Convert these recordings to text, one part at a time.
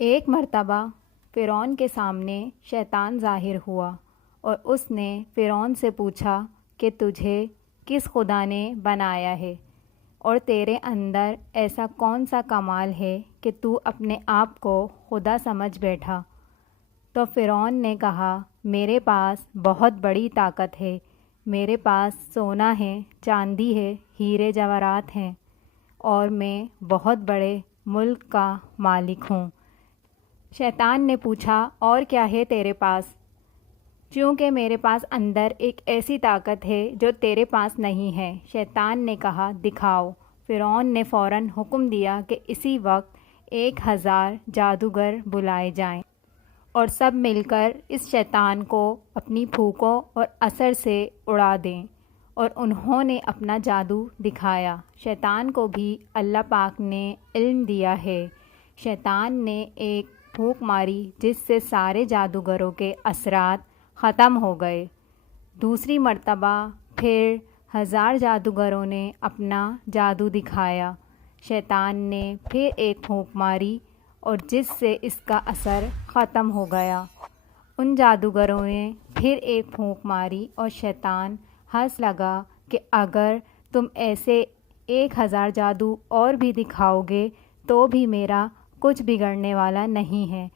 ایک مرتبہ فرعون کے سامنے شیطان ظاہر ہوا اور اس نے فرعون سے پوچھا کہ تجھے کس خدا نے بنایا ہے اور تیرے اندر ایسا کون سا کمال ہے کہ تو اپنے آپ کو خدا سمجھ بیٹھا؟ تو فرعون نے کہا، میرے پاس بہت بڑی طاقت ہے، میرے پاس سونا ہے، چاندی ہے، ہیرے جواہرات ہیں، اور میں بہت بڑے ملک کا مالک ہوں۔ شیطان نے پوچھا، اور کیا ہے تیرے پاس؟ چونکہ میرے پاس اندر ایک ایسی طاقت ہے جو تیرے پاس نہیں ہے۔ شیطان نے کہا، دکھاؤ۔ فرعون نے فوراً حکم دیا کہ اسی وقت 1000 جادوگر بلائے جائیں اور سب مل کر اس شیطان کو اپنی پھونکوں اور اثر سے اڑا دیں، اور انہوں نے اپنا جادو دکھایا۔ شیطان کو بھی اللہ پاک نے علم دیا ہے۔ شیطان نے ایک پھونک ماری جس سے سارے جادوگروں کے اثرات ختم ہو گئے۔ دوسری مرتبہ پھر 1000 جادوگروں نے اپنا جادو دکھایا۔ شیطان نے پھر ایک پھونک ماری اور جس سے اس کا اثر ختم ہو گیا۔ ان جادوگروں نے پھر ایک پھونک ماری اور شیطان ہنس لگا کہ اگر تم ایسے 1000 جادو اور بھی دکھاؤ گے تو بھی میرا کچھ بگڑنے والا نہیں ہے،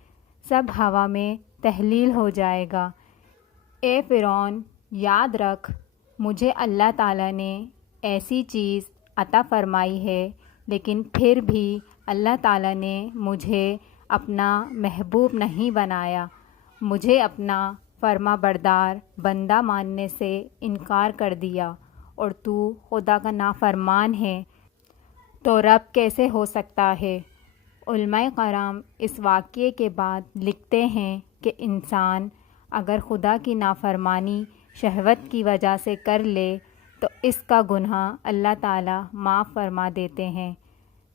سب ہوا میں تحلیل ہو جائے گا۔ اے فرعون، یاد رکھ، مجھے اللہ تعالیٰ نے ایسی چیز عطا فرمائی ہے، لیکن پھر بھی اللہ تعالیٰ نے مجھے اپنا محبوب نہیں بنایا، مجھے اپنا فرما بردار بندہ ماننے سے انکار کر دیا، اور تو خدا کا نافرمان ہے تو رب کیسے ہو سکتا ہے؟ علماء کرام اس واقعے کے بعد لکھتے ہیں کہ انسان اگر خدا کی نافرمانی شہوت کی وجہ سے کر لے تو اس کا گناہ اللہ تعالیٰ معاف فرما دیتے ہیں۔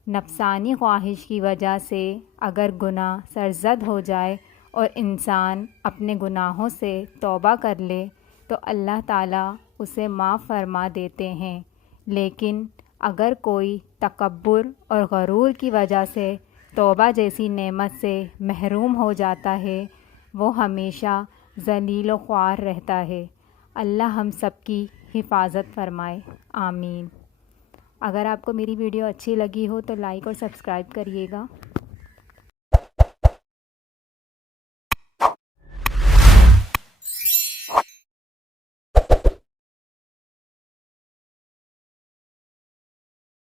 نفسانی خواہش کی وجہ سے اگر گناہ سرزد ہو جائے اور انسان اپنے گناہوں سے توبہ کر لے تو اللہ تعالیٰ اسے معاف فرما دیتے ہیں، لیکن اگر کوئی تکبر اور غرور کی وجہ سے توبہ جیسی نعمت سے محروم ہو جاتا ہے، وہ ہمیشہ ذلیل و خوار رہتا ہے۔ اللہ ہم سب کی حفاظت فرمائے، آمین۔ اگر آپ کو میری ویڈیو اچھی لگی ہو تو لائک اور سبسکرائب کریے گا۔